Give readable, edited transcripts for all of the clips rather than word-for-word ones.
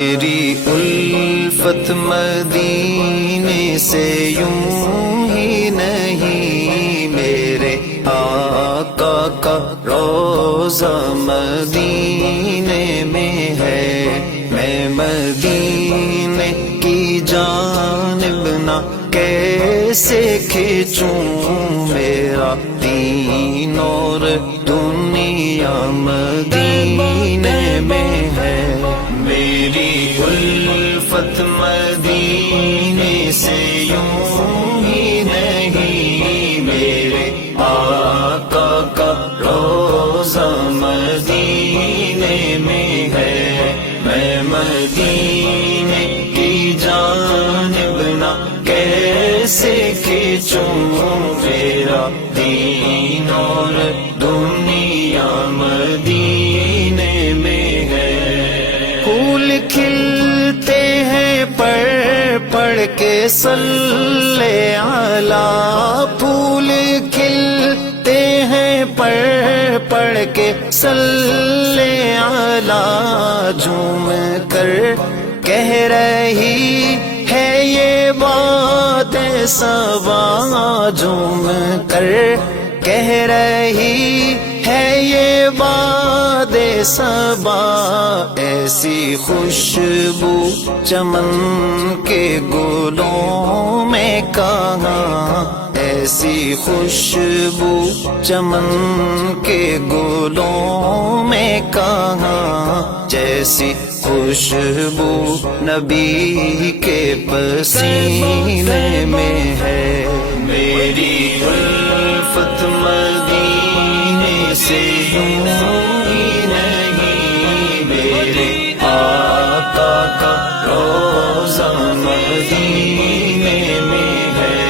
میری الفت مدینے سے یوں ہی نہیں، میرے آقا کا روضہ مدینے میں ہے۔ میں مدینے کی جانب نہ کیسے کھینچوں، میرا دین اور دنیا مدینے میں ہے۔ میری الفت مدینے سے یوں ہی نہیں، میرے آقا کا روضہ مدینے میں ہے۔ میں مدینے کی جانب نہ کیسے کھینچوں، میرا دین اور دنیا مدینے میں ہے۔ پھول کھلتے ہیں پڑھ کے صلی علی، پھول کھلتے ہیں پڑھ کے صلی علی، جھوم کر کہہ رہی ہے یہ بات صبا، جھوم کر کہہ رہی ہے یہ بات صبا، ایسی خوشبو چمن کے گلوں میں کہاں، ایسی خوشبو چمن کے گلوں میں کہاں، جیسی خوشبو نبی کے پسینے میں ہے۔ میری الفت مدینے سے یوں ہی نہیں، میرے آقا کا روضہ مدینے میں ہے۔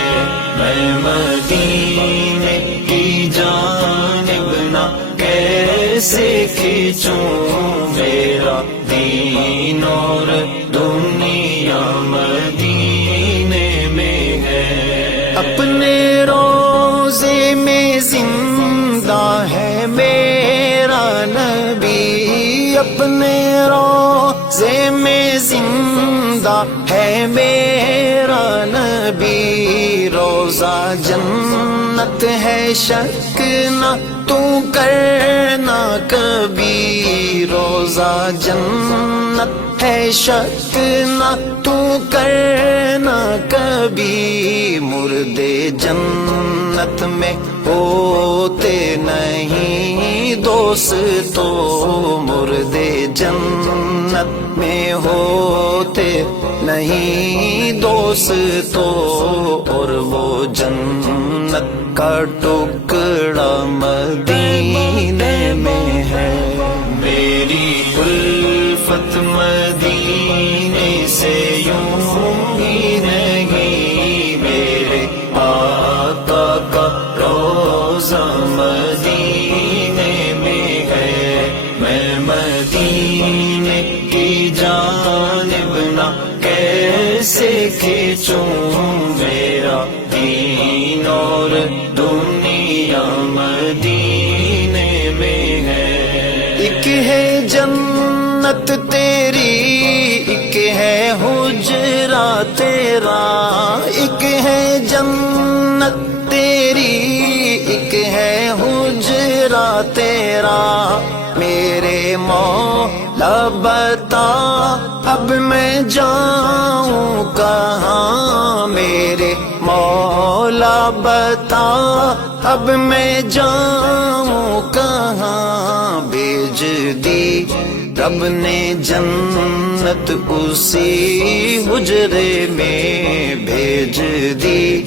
میں مدینے کی جانب نہ کیسے کھینچوں، میرا دین اور دنیا مدینے میں ہے۔ اپنے روضے میں زندہ ہے میرا نبی، اپنے روضے میں زندہ ہے میرا نبی، روضہ جنت ہے شک نہ تو کرنا کبھی، روضہ جنت ہے شک نہ تو کرنا کبھی، مردے جنت میں ہوتے نہیں دوستو، مردے جنت میں ہوتے نہیں دوستو، اور وہ جنت کا ٹکڑا مدینے میں ہے۔ میری الفت مدینے سے یوں ہی نہیں، میرے آقا کا روضہ مدینے میں ہے۔ میں مدینے کی جانب نہ کیسے کھینچوں، میرا دین اور دنیا مدینے میں ہے۔ ایک ہے جنت تیری، ایک ہے حجرا تیرا، ایک ہے جنت تیری، ایک ہے حجرا تیرا، میرے مولا بتا اب میں جاؤں کہاں، میرے مولا بتا اب میں جاؤں کہاں، بھیج دی رب نے جنت اسی حجرے میں، بھیج دی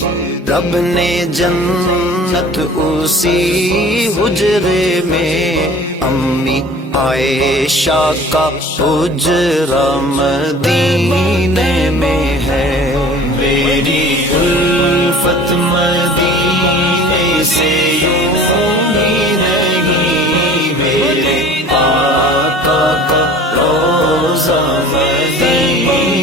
رب نے جنت اسی حجرے میں، امی عائشہ کا حجرہ مدینے میں ہے۔ میری الفت مدینے سے یوں ہی نہیں، میرے آقا کا روضہ مدینے